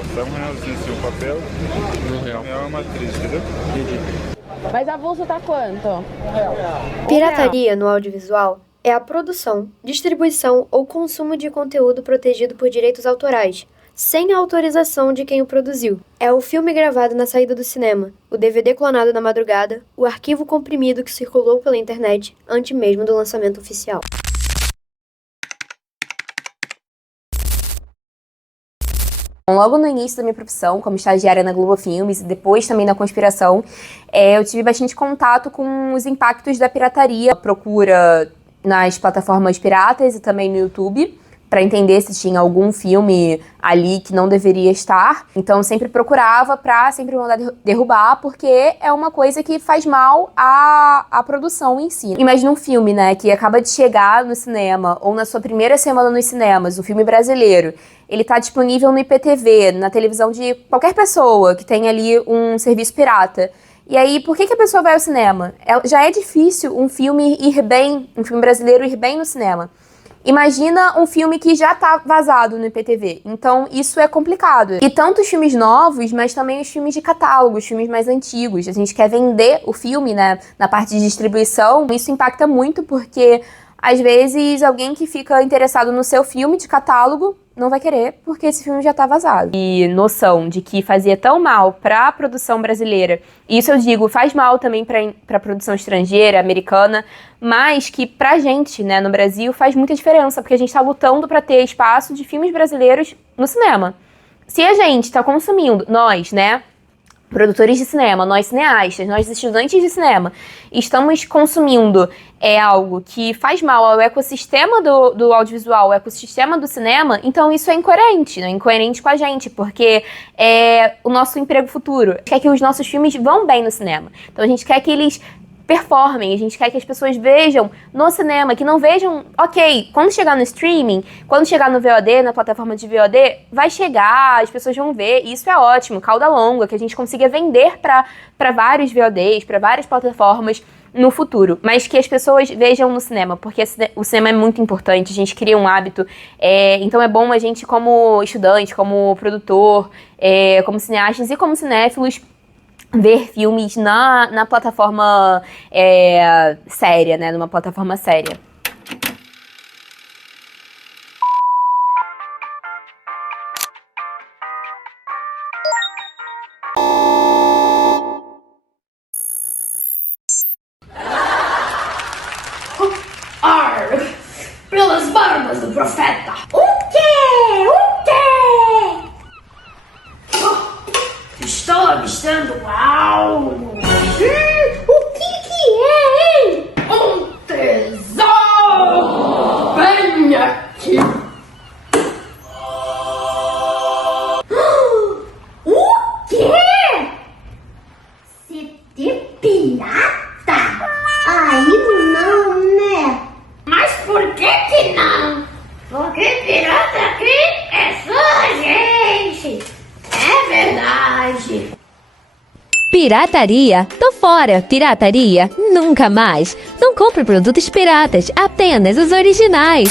R$1, sai R$1 assim o papel, R$1. R$1 é uma atriz, entendeu? Mas avulso tá quanto? Pirataria no audiovisual é a produção, distribuição ou consumo de conteúdo protegido por direitos autorais, sem a autorização de quem o produziu. É o filme gravado na saída do cinema, o DVD clonado na madrugada, o arquivo comprimido que circulou pela internet antes mesmo do lançamento oficial. Logo no início da minha profissão, como estagiária na Globo Filmes e depois também na Conspiração, eu tive bastante contato com os impactos da pirataria, procura nas plataformas piratas e também no YouTube, para entender se tinha algum filme ali que não deveria estar. Então eu sempre procurava para sempre mandar derrubar, porque é uma coisa que faz mal à produção em si. Imagina um filme, né, que acaba de chegar no cinema, ou na sua primeira semana nos cinemas, um filme brasileiro. Ele tá disponível no IPTV, na televisão de qualquer pessoa que tenha ali um serviço pirata. E aí, por que a pessoa vai ao cinema? Já é difícil um filme ir bem, um filme brasileiro ir bem no cinema. Imagina um filme que já tá vazado no IPTV. Então, isso é complicado. E tanto os filmes novos, mas também os filmes de catálogo, os filmes mais antigos. A gente quer vender o filme, né, na parte de distribuição. Isso impacta muito porque, às vezes, alguém que fica interessado no seu filme de catálogo não vai querer, porque esse filme já tá vazado. E noção de que fazia tão mal pra produção brasileira, isso eu digo, faz mal também pra produção estrangeira, americana, mas que pra gente, né, no Brasil, faz muita diferença, porque a gente tá lutando pra ter espaço de filmes brasileiros no cinema. Se a gente tá consumindo, nós, né, produtores de cinema, nós cineastas, nós estudantes de cinema, estamos consumindo algo que faz mal ao ecossistema do audiovisual, ao ecossistema do cinema, então isso é incoerente, né? Incoerente com a gente, porque é o nosso emprego futuro. A gente quer que os nossos filmes vão bem no cinema. Então a gente quer que eles performem, a gente quer que as pessoas vejam no cinema, que não vejam, ok, quando chegar no streaming, quando chegar no VOD, na plataforma de VOD, vai chegar, as pessoas vão ver, e isso é ótimo, cauda longa, que a gente consiga vender para vários VODs, para várias plataformas no futuro, mas que as pessoas vejam no cinema, porque o cinema é muito importante, a gente cria um hábito, então é bom a gente como estudante, como produtor, como cineastas e como cinéfilos, ver filmes na plataforma séria, né? Numa plataforma séria. Pelas barbas do profeta! O quê? O quê? Estou avistando algo! O que é, hein? Um tesouro! Venha aqui! O quê? CT pirata? Aí não, né? Mas por que não? Porque pirata aqui é só a gente! É verdade! Pirataria? Tô fora! Pirataria? Nunca mais! Não compre produtos piratas, apenas os originais!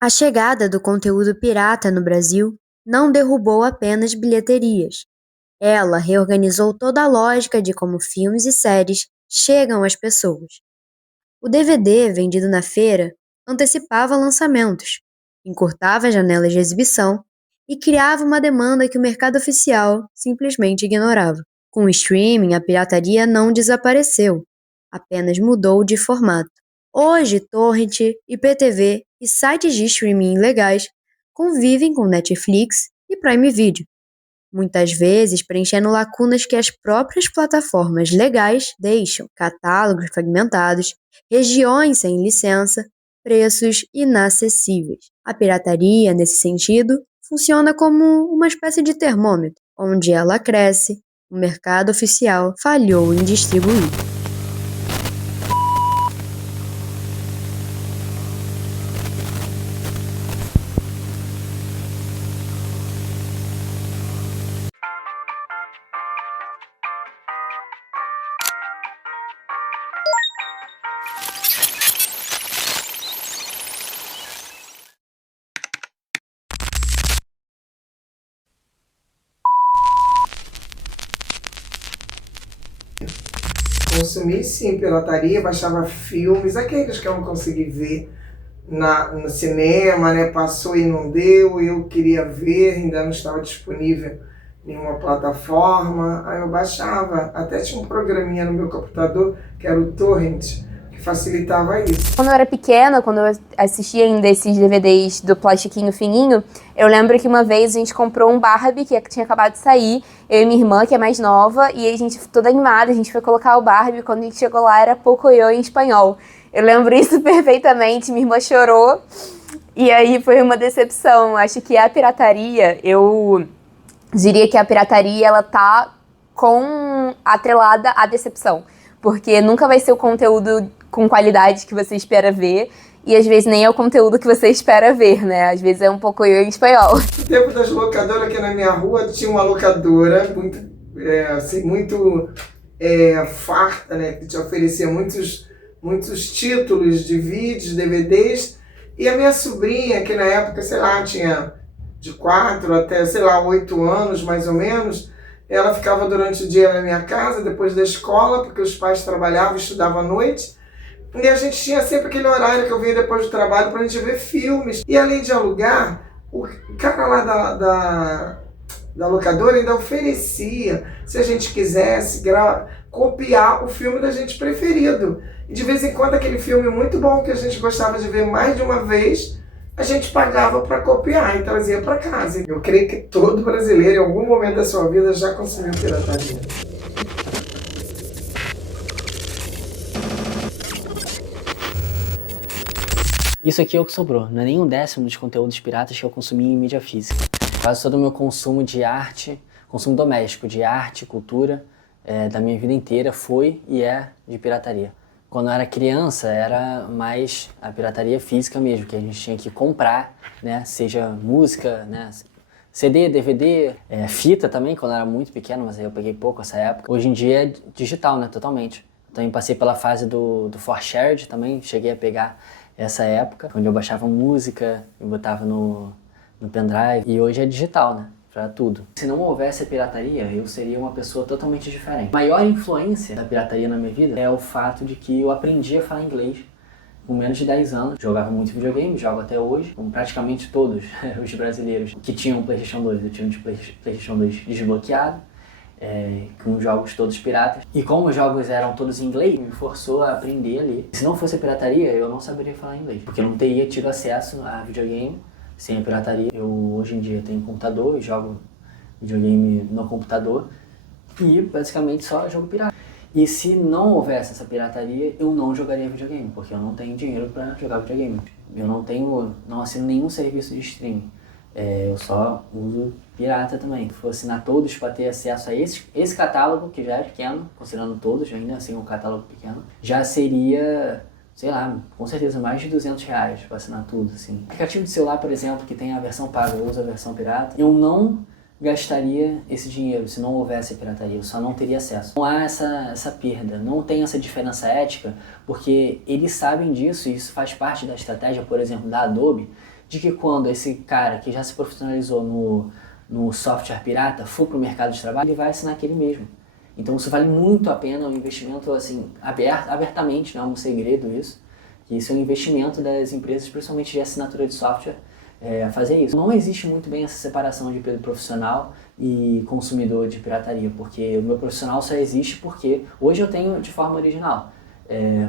A chegada do conteúdo pirata no Brasil não derrubou apenas bilheterias. Ela reorganizou toda a lógica de como filmes e séries chegam às pessoas. O DVD vendido na feira antecipava lançamentos, encurtava janelas de exibição e criava uma demanda que o mercado oficial simplesmente ignorava. Com o streaming, a pirataria não desapareceu, apenas mudou de formato. Hoje, torrent, IPTV e sites de streaming ilegais convivem com Netflix e Prime Video, muitas vezes preenchendo lacunas que as próprias plataformas legais deixam: catálogos fragmentados, regiões sem licença, preços inacessíveis. A pirataria, nesse sentido, funciona como uma espécie de termômetro. Onde ela cresce, o mercado oficial falhou em distribuir. Consumi sim pirataria, baixava filmes, aqueles que eu não consegui ver no cinema, né? Passou e não deu, eu queria ver, ainda não estava disponível em nenhuma plataforma, aí eu baixava, até tinha um programinha no meu computador, que era o Torrent, que facilitava isso. Quando eu era pequena, quando eu assistia ainda esses DVDs do plastiquinho fininho, eu lembro que uma vez a gente comprou um Barbie que tinha acabado de sair, eu e minha irmã, que é mais nova, e a gente toda animada, a gente foi colocar o Barbie, quando a gente chegou lá era Pocoyo em espanhol. Eu lembro isso perfeitamente, minha irmã chorou, e aí foi uma decepção. Acho que a pirataria, eu diria que a pirataria, ela tá atrelada à decepção, porque nunca vai ser o conteúdo com qualidade que você espera ver, e às vezes nem é o conteúdo que você espera ver, né? Às vezes é um pouco eu em espanhol. No tempo das locadoras, aqui na minha rua tinha uma locadora muito farta, né? Que te oferecia muitos títulos de vídeos, DVDs. E a minha sobrinha, que na época, sei lá, tinha de 4 até, sei lá, 8 anos, mais ou menos, ela ficava durante o dia na minha casa, depois da escola, porque os pais trabalhavam, estudavam à noite. E a gente tinha sempre aquele horário que eu vinha depois do trabalho pra gente ver filmes. E além de alugar, o cara lá da locadora ainda oferecia, se a gente quisesse, copiar o filme da gente preferido. E de vez em quando aquele filme muito bom que a gente gostava de ver mais de uma vez, a gente pagava para copiar e trazia para casa. Eu creio que todo brasileiro, em algum momento da sua vida, já consumiu pirataria. Isso aqui é o que sobrou, não é nem um décimo dos conteúdos piratas que eu consumi em mídia física. Quase todo o meu consumo de arte, consumo doméstico de arte, cultura, da minha vida inteira foi e é de pirataria. Quando eu era criança, era mais a pirataria física mesmo, que a gente tinha que comprar, né? Seja música, né? CD, DVD, fita também, quando eu era muito pequeno, mas aí eu peguei pouco essa época. Hoje em dia é digital, né? Totalmente. Também passei pela fase do 4Shared também, cheguei a pegar essa época, onde eu baixava música, eu botava no pendrive, e hoje é digital, né? Pra tudo. Se não houvesse a pirataria, eu seria uma pessoa totalmente diferente. A maior influência da pirataria na minha vida é o fato de que eu aprendi a falar inglês com menos de 10 anos. Jogava muito videogame, jogo até hoje, como praticamente todos os brasileiros que tinham PlayStation 2. Eu tinha um de PlayStation 2 desbloqueado, com jogos todos piratas. E como os jogos eram todos em inglês, me forçou a aprender ali. Se não fosse a pirataria, eu não saberia falar inglês, porque eu não teria tido acesso a videogame sem a pirataria. Eu hoje em dia tenho computador e jogo videogame no computador e basicamente só jogo pirata. E se não houvesse essa pirataria, eu não jogaria videogame, porque eu não tenho dinheiro para jogar videogame. Eu não assino nenhum serviço de streaming. Eu só uso pirata também. Se for assinar todos para ter acesso a esse catálogo, que já é pequeno, considerando todos, ainda assim um catálogo pequeno, já seria, sei lá, com certeza mais de R$200 para assinar tudo, assim. Aplicativo de celular, por exemplo, que tem a versão paga, eu uso a versão pirata, eu não gastaria esse dinheiro se não houvesse a pirataria, eu só não teria acesso. Não há essa perda, não tem essa diferença ética, porque eles sabem disso e isso faz parte da estratégia, por exemplo, da Adobe, de que quando esse cara que já se profissionalizou no software pirata for para o mercado de trabalho, ele vai assinar aquele mesmo. Então isso vale muito a pena, um investimento assim, abertamente, não é um segredo isso, que isso é um investimento das empresas, principalmente de assinatura de software, a fazer isso. Não existe muito bem essa separação de profissional e consumidor de pirataria, porque o meu profissional só existe porque hoje eu tenho de forma original.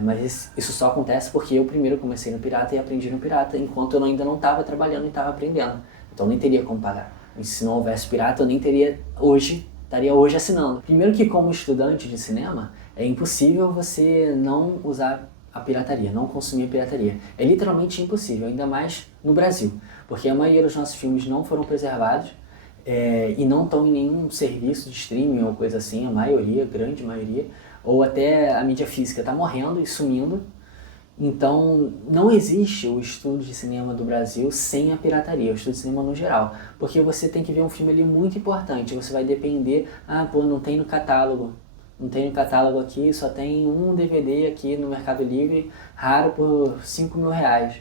Mas isso só acontece porque eu primeiro comecei no pirata e aprendi no pirata, enquanto eu ainda não estava trabalhando e estava aprendendo. Então nem teria como pagar. E se não houvesse pirata, eu nem estaria hoje assinando. Primeiro que como estudante de cinema, é impossível você não usar a pirataria, não consumir a pirataria. É literalmente impossível, ainda mais no Brasil, porque a maioria dos nossos filmes não foram preservados e não estão em nenhum serviço de streaming ou coisa assim, a maioria, grande maioria, ou até a mídia física está morrendo e sumindo. Então, não existe o estudo de cinema do Brasil sem a pirataria, o estudo de cinema no geral. Porque você tem que ver um filme ali muito importante, você vai depender, não tem no catálogo. Não tem no catálogo aqui, só tem um DVD aqui no Mercado Livre, raro por R$5.000.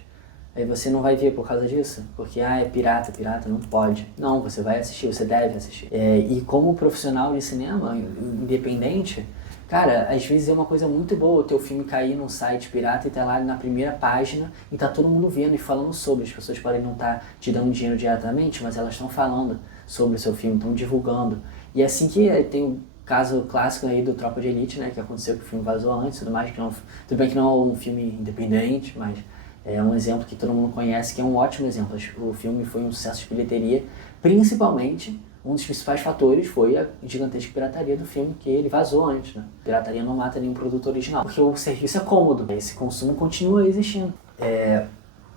Aí você não vai ver por causa disso, porque é pirata, não pode. Não, você vai assistir, você deve assistir. E como profissional de cinema independente, Cara, às vezes é uma coisa muito boa o teu filme cair num site pirata e tá lá na primeira página e tá todo mundo vendo e falando sobre. As pessoas podem não estar te dando dinheiro diretamente, mas elas estão falando sobre o seu filme, estão divulgando. E é assim que tem o caso clássico aí do Tropa de Elite, né, que aconteceu que o filme vazou antes e tudo mais, tudo bem que não é um filme independente, mas é um exemplo que todo mundo conhece, que é um ótimo exemplo. O filme foi um sucesso de bilheteria, principalmente um dos principais fatores foi a gigantesca pirataria do filme, que ele vazou antes, né? Pirataria não mata nenhum produto original, porque o serviço é cômodo, esse consumo continua existindo.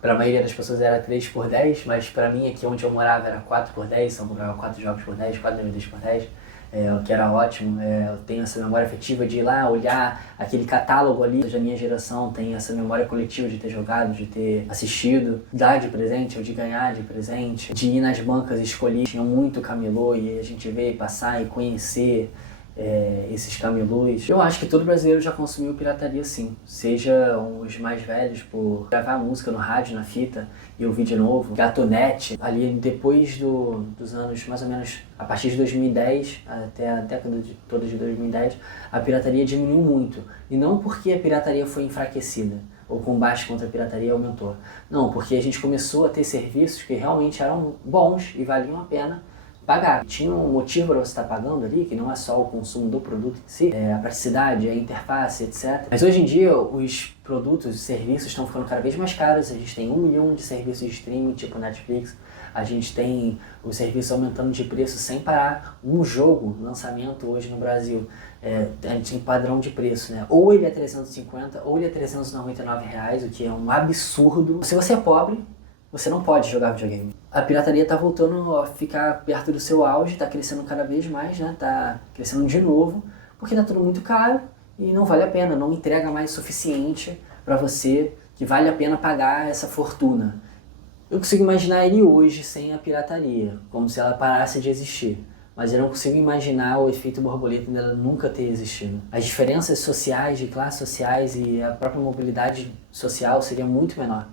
Para a maioria das pessoas era 3x10, mas para mim aqui onde eu morava era 4x10, eu comprava 4 jogos por 10, 4 DVDs por 10. O que era ótimo. Eu tenho essa memória afetiva de ir lá olhar aquele catálogo ali da minha geração, tem essa memória coletiva de ter jogado, de ter assistido, dar de presente ou de ganhar de presente, de ir nas bancas e escolher. Tinha muito camelô e a gente veio passar e conhecer esses camelôs. Eu acho que todo brasileiro já consumiu pirataria sim, seja os mais velhos por gravar música no rádio, na fita e ouvir de novo, Gatonete, ali depois dos anos mais ou menos a partir de 2010 até a década toda de 2010, a pirataria diminuiu muito, e não porque a pirataria foi enfraquecida ou o combate contra a pirataria aumentou, não, porque a gente começou a ter serviços que realmente eram bons e valiam a pena pagar. Tinha um motivo para você estar pagando ali, que não é só o consumo do produto em si, a praticidade, a interface, etc. Mas hoje em dia os produtos e serviços estão ficando cada vez mais caros. A gente tem 1 milhão de serviços de streaming, tipo Netflix. A gente tem os serviços aumentando de preço sem parar. Um jogo, lançamento hoje no Brasil, a gente tem padrão de preço, né? Ou ele é 350, ou ele é 399 reais, o que é um absurdo. Se você é pobre, você não pode jogar videogame. A pirataria tá voltando a ficar perto do seu auge, tá crescendo cada vez mais, né? Tá crescendo de novo, porque tá tudo muito caro e não vale a pena, não entrega mais o suficiente para você que vale a pena pagar essa fortuna. Eu consigo imaginar ele hoje sem a pirataria, como se ela parasse de existir. Mas eu não consigo imaginar o efeito borboleta dela nunca ter existido. As diferenças sociais, de classes sociais e a própria mobilidade social seria muito menor.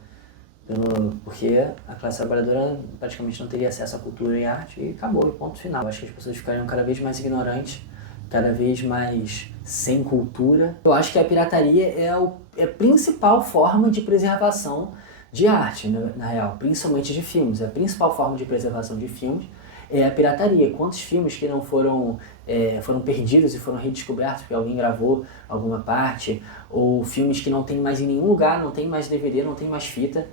Porque a classe trabalhadora praticamente não teria acesso à cultura e arte e acabou, ponto final. Eu acho que as pessoas ficariam cada vez mais ignorantes, cada vez mais sem cultura. Eu acho que a pirataria é a principal forma de preservação de arte, na real, principalmente de filmes. A principal forma de preservação de filmes é a pirataria. Quantos filmes que não foram perdidos e foram redescobertos porque alguém gravou alguma parte, ou filmes que não tem mais em nenhum lugar, não tem mais DVD, não tem mais fita,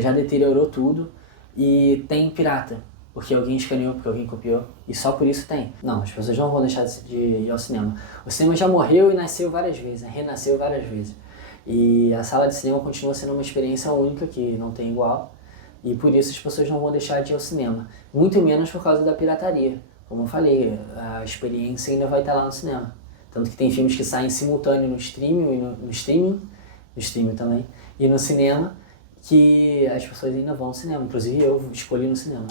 já deteriorou tudo e tem pirata, porque alguém escaneou, porque alguém copiou, e só por isso tem. Não, as pessoas não vão deixar de ir ao cinema. O cinema já morreu e nasceu várias vezes, né? Renasceu várias vezes. E a sala de cinema continua sendo uma experiência única, que não tem igual, e por isso as pessoas não vão deixar de ir ao cinema. Muito menos por causa da pirataria. Como eu falei, a experiência ainda vai estar lá no cinema. Tanto que tem filmes que saem simultâneo no streaming, no streaming também, e no cinema, que as pessoas ainda vão ao cinema. Inclusive eu escolhi no cinema.